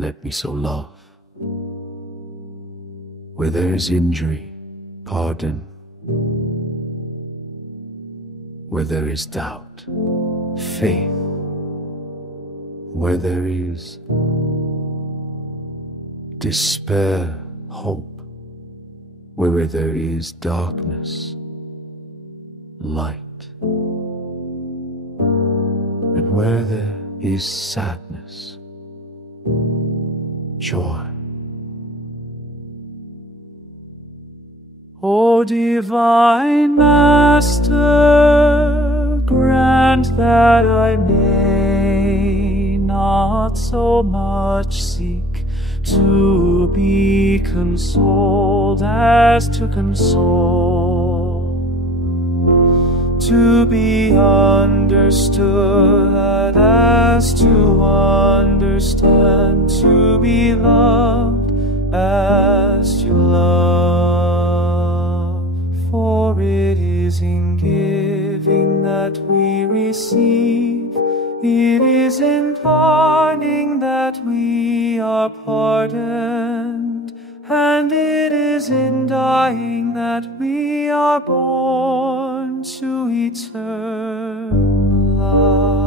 let me so love. Where there is injury, pardon. Where there is doubt, faith. Where there is despair, hope. Where there is darkness, light. And where there is sadness, joy. O divine Master, grant that I may not so much seek to be consoled as to console, to be understood as to understand, to be loved as to love. For it is in giving that we receive, it is in pardoning that we are pardoned, and it is in dying that we are born to eternal life.